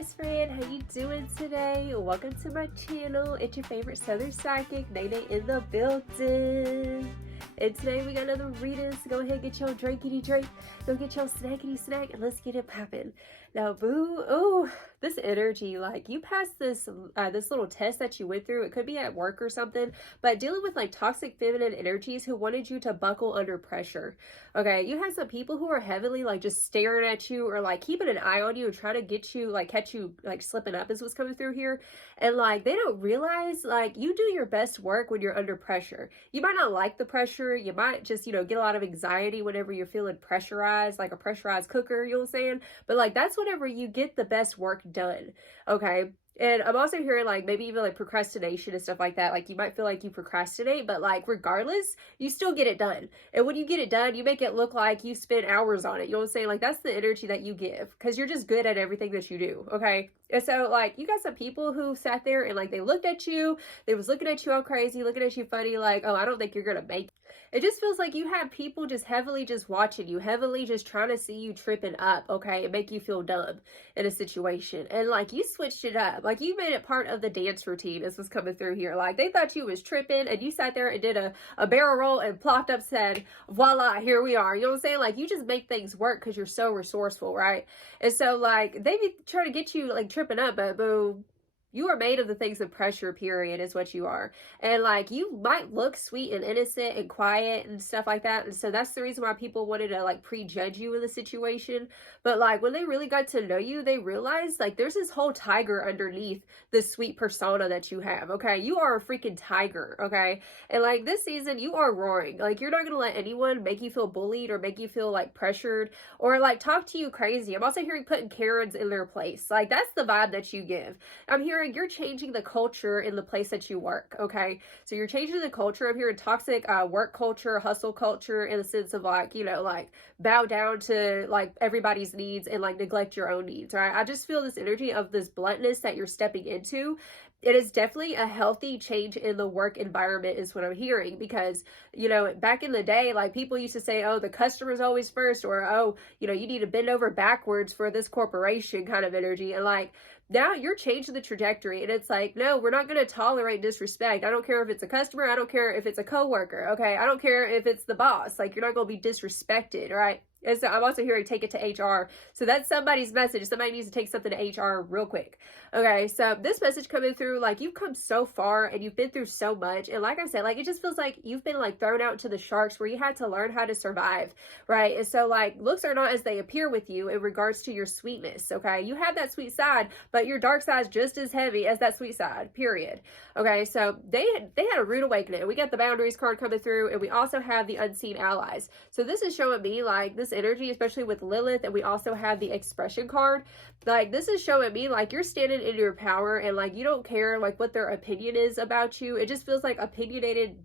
best friend, how you doing today? Welcome to my channel. It's your favorite Southern Psychic, Nene in the building. And today we got another reading, so go ahead and get your drinkity drink, go get your snackity snack, and let's get it popping. Now, boo, oh, this energy, like you passed this this little test that you went through. It could be at work or something, but dealing with like toxic feminine energies who wanted you to buckle under pressure. Okay, you had some people who are heavily like just staring at you or like keeping an eye on you and trying to get you, like catch you like slipping up is what's coming through here. And like they don't realize like you do your best work when you're under pressure. You might not like the pressure. You might just, you know, get a lot of anxiety whenever you're feeling pressurized, like a pressurized cooker, you know what I'm saying? But like that's whenever you get the best work done. Okay. And I'm also hearing like maybe even like procrastination and stuff like that. Like you might feel like you procrastinate, but like regardless, you still get it done. And when you get it done, you make it look like you spent hours on it. You know what I'm saying? Like that's the energy that you give because you're just good at everything that you do. Okay. And so like you got some people who sat there and like they looked at you, they was looking at you all crazy, looking at you funny, like, oh, I don't think you're gonna make it. It just feels like you have people just heavily just watching you, heavily just trying to see you tripping up, okay, and make you feel dumb in a situation. And like you switched it up. Like you made it part of the dance routine as was coming through here. Like they thought you was tripping and you sat there and did a barrel roll and plopped up, said, voila, here we are. You know what I'm saying? Like you just make things work because you're so resourceful, right? And so like they be trying to get you like tripping up, but boo, you are made of the things of pressure, period, is what you are. And like you might look sweet and innocent and quiet and stuff like that. And so that's the reason why people wanted to like prejudge you in the situation. But like when they really got to know you, they realized like there's this whole tiger underneath this sweet persona that you have. Okay. You are a freaking tiger. Okay. And like this season, you are roaring. Like you're not going to let anyone make you feel bullied or make you feel like pressured or like talk to you crazy. I'm also hearing putting Karens in their place. Like that's the vibe that you give. I'm hearing you're changing the culture in the place that you work, okay? So you're changing the culture. I'm hearing toxic work culture, hustle culture in the sense of like, you know, like bow down to like everybody's needs and like neglect your own needs, right? I just feel this energy of this bluntness that you're stepping into. It is definitely a healthy change in the work environment is what I'm hearing because, you know, back in the day, like people used to say, oh, the customer's always first or, oh, you know, you need to bend over backwards for this corporation kind of energy. And like, now you're changing the trajectory and it's like, no, we're not going to tolerate disrespect. I don't care if it's a customer. I don't care if it's a coworker. Okay. I don't care if it's the boss. Like you're not going to be disrespected. Right. And so I'm also hearing take it to HR. So that's somebody's message. Somebody needs to take something to HR real quick. Okay. So this message coming through, like you've come so far and you've been through so much. And like I said, like it just feels like you've been like thrown out to the sharks where you had to learn how to survive. Right. And so like looks are not as they appear with you in regards to your sweetness. Okay. You have that sweet side, but your dark side is just as heavy as that sweet side, period. Okay. So they had a rude awakening. We got the boundaries card coming through and we also have the unseen allies. So this is showing me like this energy, especially with Lilith, and we also have the expression card. Like this is showing me like you're standing in your power and like you don't care like what their opinion is about you. It just feels like opinionated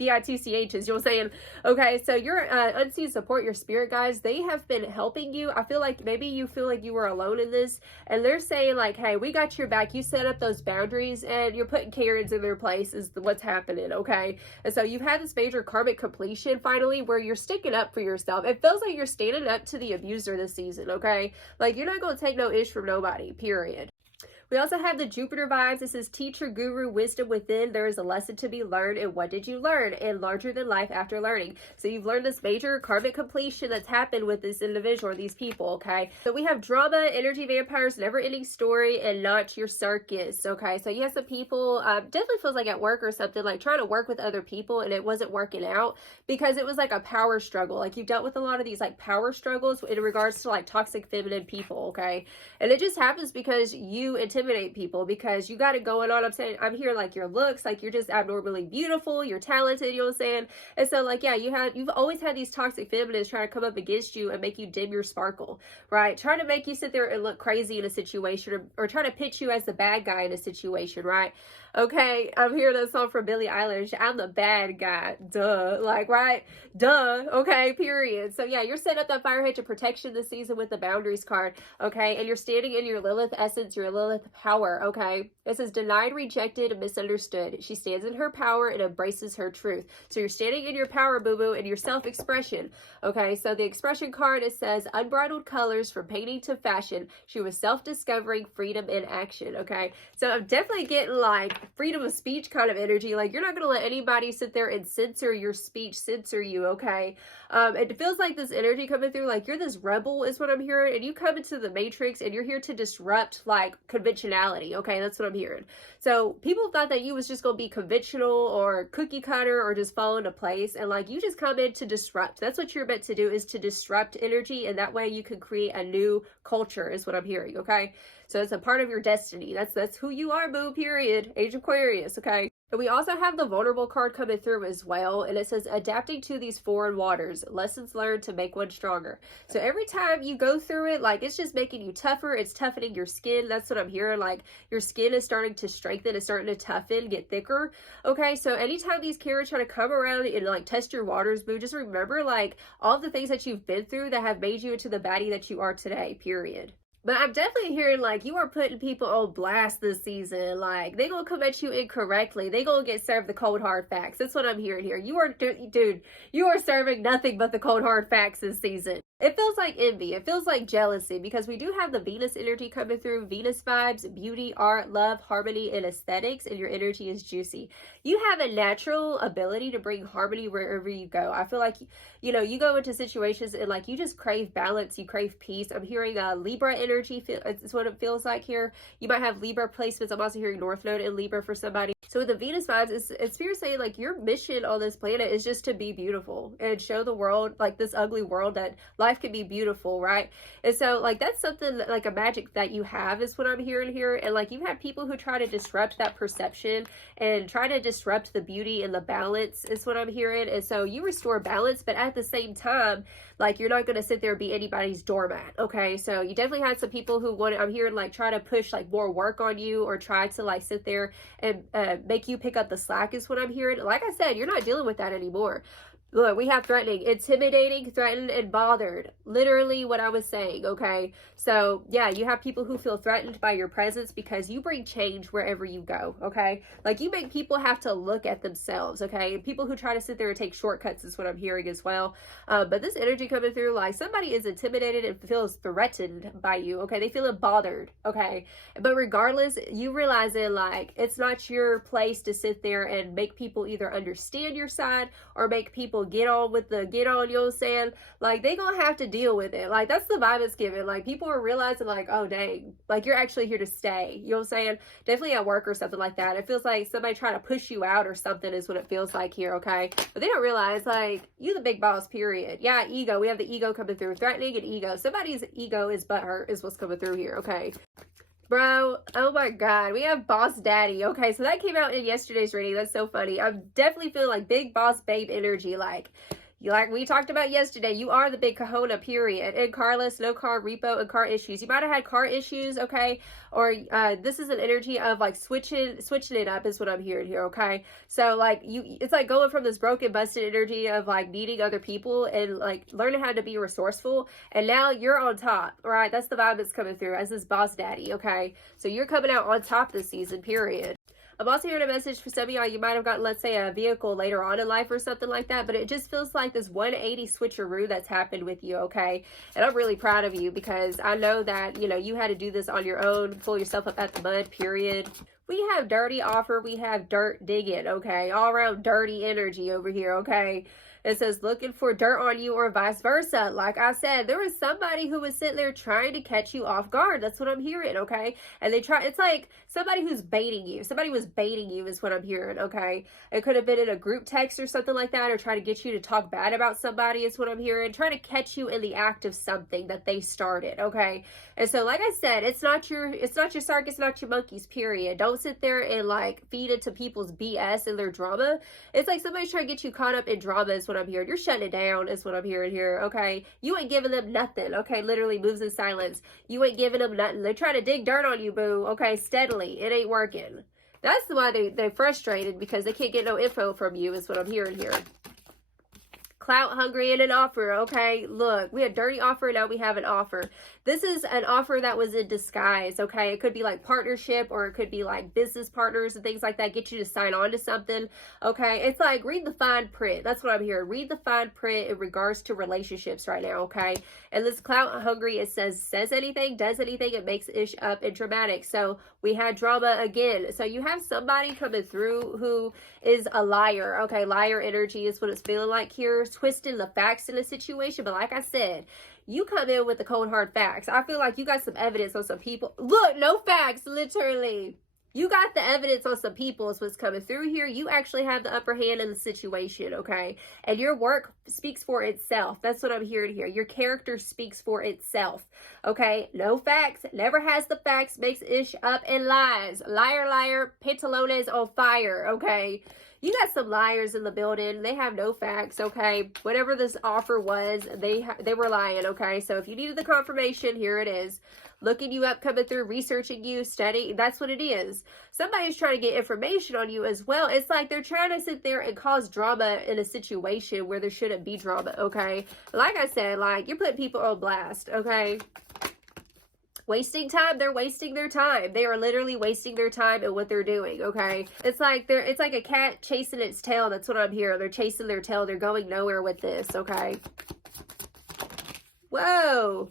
bitchs, you know what I'm saying? Okay, so your unseen support, your spirit guides, they have been helping you. I feel like maybe you feel like you were alone in this and they're saying like, hey, we got your back. You set up those boundaries and you're putting Karens in their place is what's happening, okay? And so you've had this major karmic completion finally where you're sticking up for yourself. It feels like you're standing up to the abuser this season, okay? Like you're not going to take no ish from nobody, period. We also have the Jupiter vibes. This is teacher, guru, wisdom within. There is a lesson to be learned. And what did you learn? And larger than life after learning. So you've learned this major karmic completion that's happened with this individual or these people, okay? So we have drama, energy vampires, never-ending story, and not your circus, okay? So you have some people, definitely feels like at work or something, like trying to work with other people and it wasn't working out because it was like a power struggle. Like you've dealt with a lot of these like power struggles in regards to like toxic feminine people, okay? And it just happens because you intimidate people because you got it going on. I'm saying, I'm here like your looks, like you're just abnormally beautiful, you're talented, you know what I'm saying? And so like, yeah, you've always had these toxic feminines trying to come up against you and make you dim your sparkle, right? Trying to make you sit there and look crazy in a situation or trying to pitch you as the bad guy in a situation, right? Okay, I'm hearing that song from Billie Eilish. I'm the bad guy. Duh. Like, right? Duh. Okay, period. So, yeah, you're setting up that fire hedge of protection this season with the boundaries card. Okay, and you're standing in your Lilith essence, your Lilith power, okay? It says denied, rejected, and misunderstood. She stands in her power and embraces her truth. So you're standing in your power, boo-boo, and your self-expression, okay? So the expression card, it says unbridled colors from painting to fashion. She was self-discovering freedom in action, okay? So I'm definitely getting like freedom of speech kind of energy. Like you're not going to let anybody sit there and censor your speech, censor you, okay? It feels like this energy coming through, like you're this rebel is what I'm hearing, and you come into the matrix and you're here to disrupt like conventionality, okay? That's what I'm hearing. So people thought that you was just going to be conventional or cookie cutter or just fall into place, and like you just come in to disrupt. That's what you're meant to do, is to disrupt energy, and that way you can create a new culture is what I'm hearing, okay? So it's a part of your destiny. That's who you are, boo, period. Age Aquarius, okay? And we also have the vulnerable card coming through as well. And it says adapting to these foreign waters, lessons learned to make one stronger. So every time you go through it, like it's just making you tougher. It's toughening your skin. That's what I'm hearing. Like your skin is starting to strengthen. It's starting to toughen, get thicker. Okay. So anytime these carrots try to come around and like test your waters, boo, just remember like all the things that you've been through that have made you into the baddie that you are today, period. But I'm definitely hearing like you are putting people on blast this season. Like they gonna come at you incorrectly. They gonna get served the cold hard facts. That's what I'm hearing here. You are, dude, you are serving nothing but the cold hard facts this season. It feels like envy. It feels like jealousy because we do have the Venus energy coming through. Venus vibes, beauty, art, love, harmony, and aesthetics, and your energy is juicy. You have a natural ability to bring harmony wherever you go. I feel like, you know, you go into situations and like you just crave balance. You crave peace. I'm hearing Libra energy. It's what it feels like here. You might have Libra placements. I'm also hearing North Node in Libra for somebody. So with the Venus vibes, it's Spirit saying like your mission on this planet is just to be beautiful and show the world, like this ugly world, that life can be beautiful, right? And so like that's something that, like a magic that you have is what I'm hearing here. And like you've had people who try to disrupt that perception and try to disrupt the beauty and the balance is what I'm hearing. And so you restore balance, but at the same time, like you're not going to sit there and be anybody's doormat, okay? So you definitely had some people who want, I'm hearing like try to push like more work on you or try to like sit there and make you pick up the slack is what I'm hearing. Like I said, you're not dealing with that anymore. Look, we have threatening, intimidating, threatened, and bothered. Literally what I was saying, okay? So, yeah, you have people who feel threatened by your presence because you bring change wherever you go, okay? Like, you make people have to look at themselves, okay? People who try to sit there and take shortcuts is what I'm hearing as well. But this energy coming through, like, somebody is intimidated and feels threatened by you, okay? They feel bothered, okay? But regardless, you realize that, like, it's not your place to sit there and make people either understand your side or make people get on, you know what I'm saying? Like, they gonna have to deal with it. Like, that's the vibe it's giving. Like, people are realizing, like, oh, dang, like, you're actually here to stay. You know what I'm saying? Definitely at work or something like that. It feels like somebody trying to push you out or something is what it feels like here, okay? But they don't realize, like, you the big boss, period. Yeah, ego. We have the ego coming through. Threatening and ego. Somebody's ego is butthurt is what's coming through here, okay? Bro, oh my god, we have Boss Daddy. Okay, so that came out in yesterday's reading. That's so funny. I'm definitely feeling like big boss babe energy. Like we talked about yesterday, you are the big kahuna, period. And carless, no car, repo, and car issues. You might have had car issues, okay? Or this is an energy of like switching it up is what I'm hearing here, okay? So like it's like going from this broken, busted energy of like needing other people and like learning how to be resourceful. And now you're on top, right? That's the vibe that's coming through as this boss daddy, okay? So you're coming out on top this season, period. I'm also hearing a message for some of y'all. You might have gotten, let's say, a vehicle later on in life or something like that, but it just feels like this 180 switcheroo that's happened with you, okay? And I'm really proud of you because I know that, you know, you had to do this on your own, pull yourself up at the mud, period. We have dirty offer, we have dirt digging, okay? All around dirty energy over here, okay? It says looking for dirt on you or vice versa. Like I said, there was somebody who was sitting there trying to catch you off guard. That's what I'm hearing, okay? And it's like somebody who's baiting you. Somebody was baiting you is what I'm hearing, okay? It could have been in a group text or something like that, or try to get you to talk bad about somebody is what I'm hearing. Trying to catch you in the act of something that they started, okay? And so, like I said, it's not your circus, not your monkeys, period. Don't sit there and like feed into people's BS and their drama. It's like somebody's trying to get you caught up in drama is what I'm hearing. You're shutting it down is what I'm hearing here, okay? You ain't giving them nothing, okay? Literally moves in silence. You ain't giving them nothing. They're trying to dig dirt on you, boo, okay? Steadily. It ain't working. That's why they're frustrated because they can't get no info from you is what I'm hearing here. Clout hungry and an offer, okay? Look, we had dirty offer, now we have an offer. This is an offer that was in disguise, okay? It could be like partnership, or it could be like business partners and things like that, get you to sign on to something, okay? It's like, read the fine print. That's what I'm hearing. Read the fine print in regards to relationships right now, okay? And this clout hungry, it says anything, does anything, it makes ish up and dramatic. So we had drama again. So you have somebody coming through who is a liar, okay? Liar energy is what it's feeling like here, twisting the facts in a situation. But like I said, you come in with the cold hard facts. I feel like you got some evidence on some people. Look, no facts, literally. You got the evidence on some people is what's coming through here. You actually have the upper hand in the situation, okay? And your work speaks for itself. That's what I'm hearing here. Your character speaks for itself, okay? No facts, never has the facts, makes ish up and lies. Liar, liar, pantalones on fire, okay? You got some liars in the building. They have no facts, okay? Whatever this offer was, they were lying, okay? So if you needed the confirmation, here it is. Looking you up, coming through, researching you, studying. That's what it is. Somebody's trying to get information on you as well. It's like they're trying to sit there and cause drama in a situation where there shouldn't be drama, okay? Like I said, like, you're putting people on blast, okay? Wasting time, they're wasting their time. They are literally wasting their time in what they're doing, okay? It's like a cat chasing its tail. That's what I'm hearing. They're chasing their tail. They're going nowhere with this, okay? Whoa.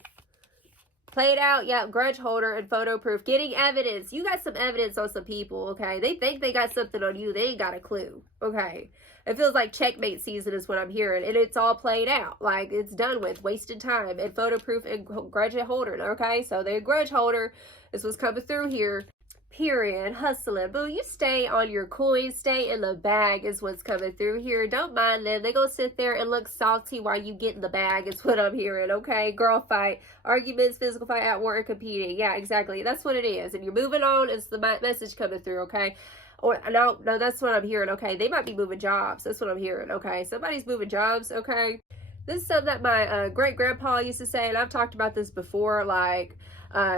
Played out, yeah, grudge holder and photo proof. Getting evidence. You got some evidence on some people, okay? They think they got something on you. They ain't got a clue, okay? It feels like checkmate season is what I'm hearing. And it's all played out. Like, it's done with. Wasted time. And photo proof and grudge holder, okay? So the grudge holder is what's coming through here. Period. Hustling. Boo, you stay on your coin. Stay in the bag is what's coming through here. Don't mind them. They gonna sit there and look salty while you get in the bag is what I'm hearing, okay? Girl fight. Arguments, physical fight at work, and competing. Yeah, exactly. That's what it is. And you're moving on. It's the message coming through, okay? Or, no, that's what I'm hearing, okay? They might be moving jobs. That's what I'm hearing, okay? Somebody's moving jobs, okay? This is something that my great-grandpa used to say, and I've talked about this before, like,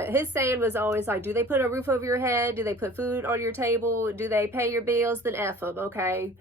his saying was always like, do they put a roof over your head? Do they put food on your table? Do they pay your bills? Then F them, okay?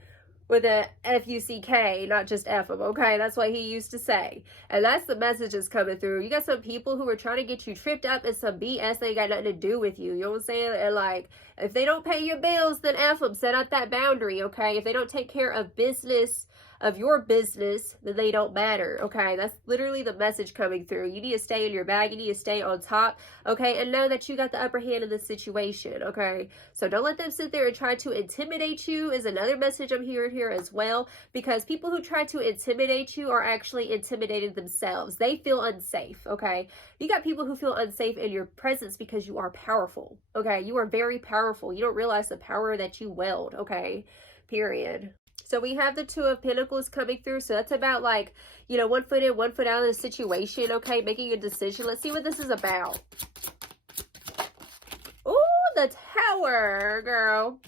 With a F-U-C-K, not just F them, okay? That's what he used to say. And that's the message that's coming through. You got some people who are trying to get you tripped up in some BS that ain't got nothing to do with you. You know what I'm saying? And like, if they don't pay your bills, then F them. Set up that boundary, okay? If they don't take care of business, of your business, then they don't matter, okay? That's literally the message coming through. You need to stay in your bag. You need to stay on top, okay? And know that you got the upper hand in this situation, okay? So don't let them sit there and try to intimidate you is another message I'm hearing here as well, because people who try to intimidate you are actually intimidated themselves. They feel unsafe, okay? You got people who feel unsafe in your presence because you are powerful, okay? You are very powerful. You don't realize the power that you wield, okay? Period. So we have the Two of Pentacles coming through. So that's about like, you know, 1 foot in, 1 foot out of the situation. Okay, making a decision. Let's see what this is about. Ooh, the Tower, girl.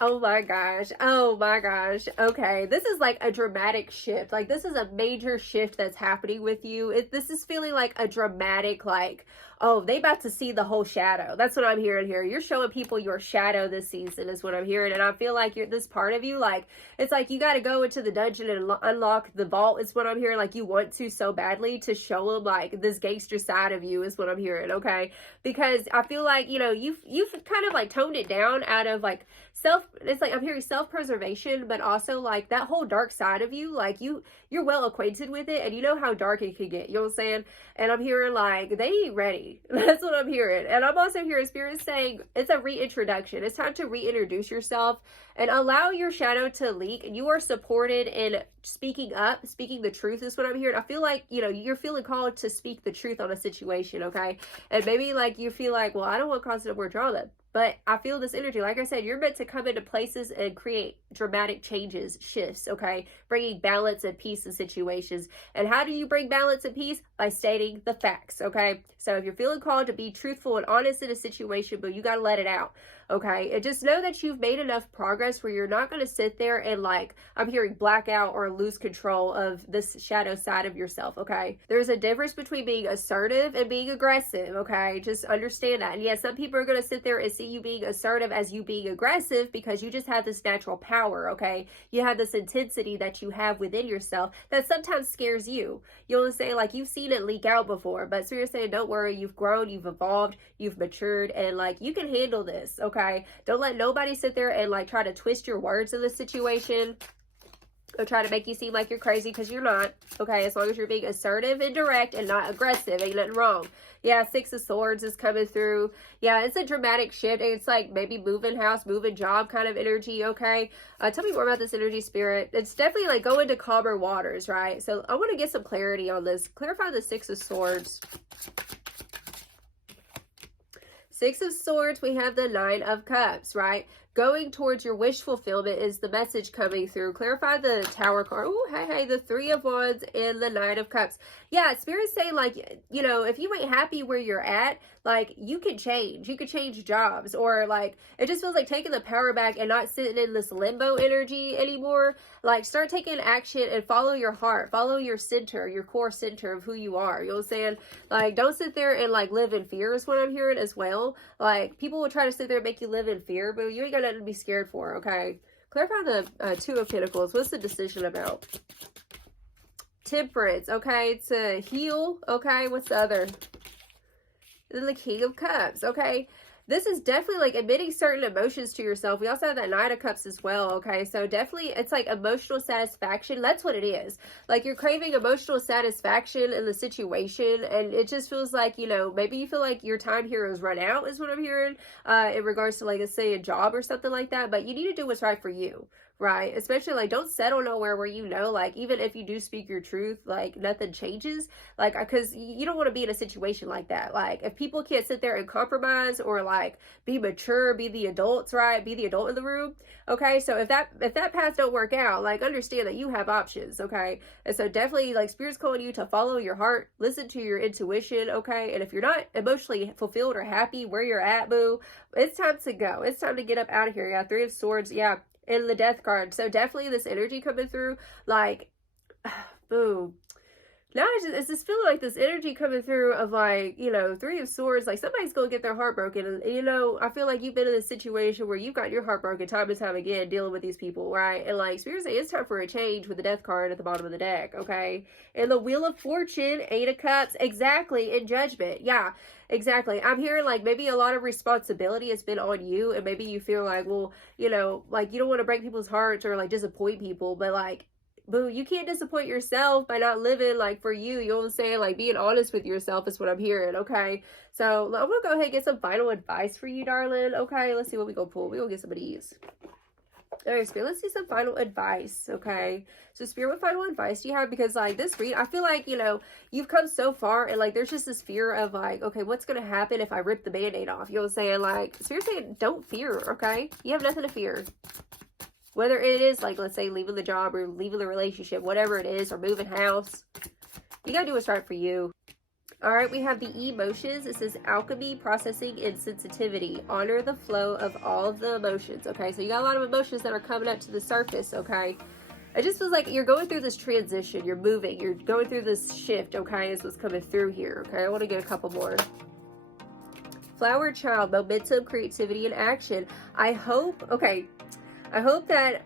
Oh my gosh. Oh my gosh. Okay. This is like a dramatic shift. Like, this is a major shift that's happening with you. This is feeling like a dramatic, like, oh, they about to see the whole shadow. That's what I'm hearing here. You're showing people your shadow this season is what I'm hearing. And I feel like you're this part of you, like, it's like you got to go into the dungeon and unlock the vault is what I'm hearing. Like, you want to so badly to show them like this gangster side of you is what I'm hearing. Okay. Because I feel like, you know, you've kind of like toned it down out of like it's like I'm hearing self-preservation, but also like that whole dark side of you, like you're well acquainted with it and you know how dark it can get, you know what I'm saying? And I'm hearing like they ain't ready. That's what I'm hearing. And I'm also hearing Spirit saying it's a reintroduction. It's time to reintroduce yourself and allow your shadow to leak. You are supported in speaking up, speaking the truth is what I'm hearing. I feel like, you know, you're feeling called to speak the truth on a situation, okay? And maybe like you feel like, well, I don't want to cause no more drama. But I feel this energy. Like I said, you're meant to come into places and create dramatic changes, shifts, okay? Bringing balance and peace in situations. And how do you bring balance and peace? By stating the facts, okay? So if you're feeling called to be truthful and honest in a situation, but you got to let it out, okay? And just know that you've made enough progress where you're not going to sit there and like, I'm hearing blackout or lose control of this shadow side of yourself, okay? There's a difference between being assertive and being aggressive, okay? Just understand that. And yes, some people are going to sit there and see see you being assertive as you being aggressive, because you just have this natural power, okay? You have this intensity that you have within yourself that sometimes scares you. You'll say, like, you've seen it leak out before, but so you're saying, don't worry, you've grown, you've evolved, you've matured, and like, you can handle this, okay? Don't let nobody sit there and like try to twist your words in this situation or try to make you seem like you're crazy, because you're not, okay? As long as you're being assertive and direct and not aggressive, ain't nothing wrong. Yeah, Six of Swords is coming through. Yeah, it's a dramatic shift. It's like maybe moving house, moving job kind of energy, okay? Tell me more about this energy, Spirit. It's definitely like going to calmer waters, right? So I want to get some clarity on this. Clarify the Six of Swords. Six of Swords, we have the Nine of Cups, right? Going towards your wish fulfillment is the message coming through. Clarify the Tower card. Oh, hey, the Three of Wands and the Nine of Cups. Yeah, Spirit's saying, like, you know, if you ain't happy where you're at, like, you can change. You could change jobs, or like, it just feels like taking the power back and not sitting in this limbo energy anymore. Like, start taking action and follow your heart. Follow your center, your core center of who you are. You know what I'm saying? Like, don't sit there and like live in fear is what I'm hearing as well. Like, people will try to sit there and make you live in fear, but you ain't got nothing to be scared for, okay? Clarify the Two of Pentacles. What's the decision about? Temperance, okay? To heal, okay? What's the other? Then the King of Cups, okay? This is definitely like admitting certain emotions to yourself. We also have that Knight of Cups as well, okay? So definitely it's like emotional satisfaction. That's what it is. Like, you're craving emotional satisfaction in the situation, and it just feels like, you know, maybe you feel like your time here is run out is what I'm hearing in regards to, like, let's say a job or something like that. But you need to do what's right for you, right? Especially, like, don't settle nowhere where, you know, like, even if you do speak your truth, like, nothing changes. Like, because you don't want to be in a situation like that. Like, if people can't sit there and compromise or like be mature, be the adults, right? Be the adult in the room. Okay, so if that path don't work out, like, understand that you have options, okay? And so definitely, like, Spirit's calling you to follow your heart, listen to your intuition, okay? And if you're not emotionally fulfilled or happy where you're at, boo, it's time to go. It's time to get up out of here. Yeah, Three of Swords, yeah. And the Death card. So definitely this energy coming through, like, boo. Now it's just feeling like this energy coming through of, like, you know, Three of Swords, like somebody's gonna get their heart broken. And you know, I feel like you've been in this situation where you've got your heart broken time and time again dealing with these people, right? And like, Spirit saying it's time for a change with the Death card at the bottom of the deck, okay? And the Wheel of Fortune, Eight of Cups, exactly, in Judgment. Yeah, exactly. I'm hearing like maybe a lot of responsibility has been on you, and maybe you feel like, well, you know, like you don't want to break people's hearts or like disappoint people, but like, boo, you can't disappoint yourself by not living like for you. You know what I'm saying? Like, being honest with yourself is what I'm hearing, okay? So I'm gonna go ahead and get some final advice for you, darling. Okay, let's see what we gonna pull. We gonna get some of these. All right, Spirit, let's see some final advice, okay? So, Spirit, what final advice do you have? Because, like, this read, I feel like, you know, you've come so far, and, like, there's just this fear of, like, okay, what's going to happen if I rip the Band-Aid off? You know what I'm saying? Like, Spirit saying, don't fear, okay? You have nothing to fear. Whether it is, like, let's say, leaving the job or leaving the relationship, whatever it is, or moving house, you got to do what's right for you. All right, we have the emotions. It says alchemy, processing, and sensitivity. Honor the flow of all of the emotions, okay? So you got a lot of emotions that are coming up to the surface, okay? It just feels like you're going through this transition. You're moving. You're going through this shift, okay, is what's coming through here, okay? I want to get a couple more. Flower Child, momentum, creativity, and action. I hope that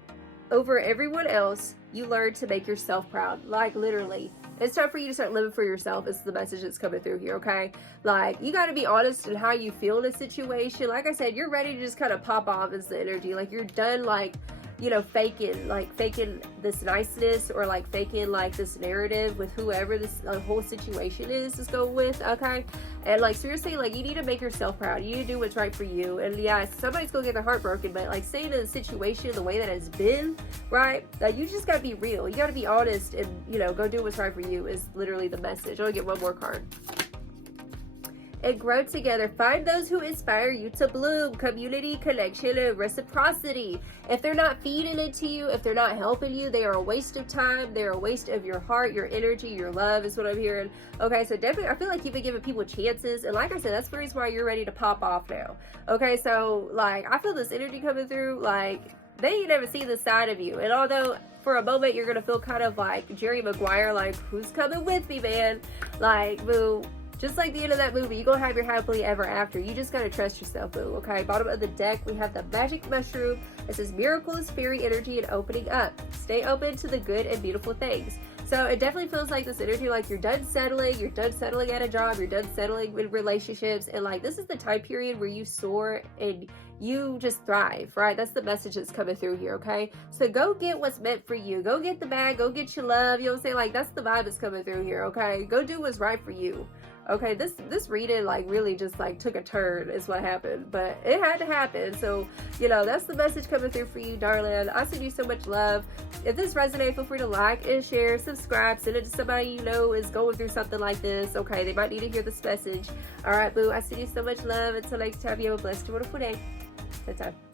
over everyone else, you learn to make yourself proud. Like, literally. It's time for you to start living for yourself is the message that's coming through here, okay? Like, you got to be honest in how you feel in a situation. Like I said, you're ready to just kind of pop off as the energy. Like, you're done, like, you know, faking this niceness or, like, faking, like, this narrative with whoever this whole situation is going with, okay? And, like, seriously, like, you need to make yourself proud. You need to do what's right for you. And, yeah, somebody's going to get their heart broken, but, like, staying in the situation the way that it's been, right? Like, you just got to be real. You got to be honest and, you know, go do what's right for you is literally the message. I'll get one more card. And grow together. Find those who inspire you to bloom. Community, connection, and reciprocity. If they're not feeding into you, if they're not helping you, they are a waste of time. They're a waste of your heart, your energy, your love is what I'm hearing. Okay, so definitely, I feel like you've been giving people chances. And like I said, that's the reason why you're ready to pop off now. Okay, so, like, I feel this energy coming through, like, they ain't never seen this side of you. And although for a moment you're going to feel kind of like Jerry Maguire, like, who's coming with me, man? Like, boo. Just like the end of that movie, you're going to have your happily ever after. You just got to trust yourself, boo, okay? Bottom of the deck, we have the magic mushroom. It says miracle is fairy energy and opening up. Stay open to the good and beautiful things. So it definitely feels like this energy, like you're done settling at a job, you're done settling with relationships, and like this is the time period where you soar and you just thrive, right? That's the message that's coming through here, okay? So go get what's meant for you. Go get the bag, go get your love, you know what I'm saying? Like that's the vibe that's coming through here, okay? Go do what's right for you. Okay, this reading like really just like took a turn is what happened, but it had to happen. So, you know, that's the message coming through for you, darling. I send you so much love. If this resonates, feel free to like and share, subscribe, send it to somebody you know is going through something like this. Okay, they might need to hear this message. All right, boo, I send you so much love. Until next time, you have a blessed, wonderful day. Good time.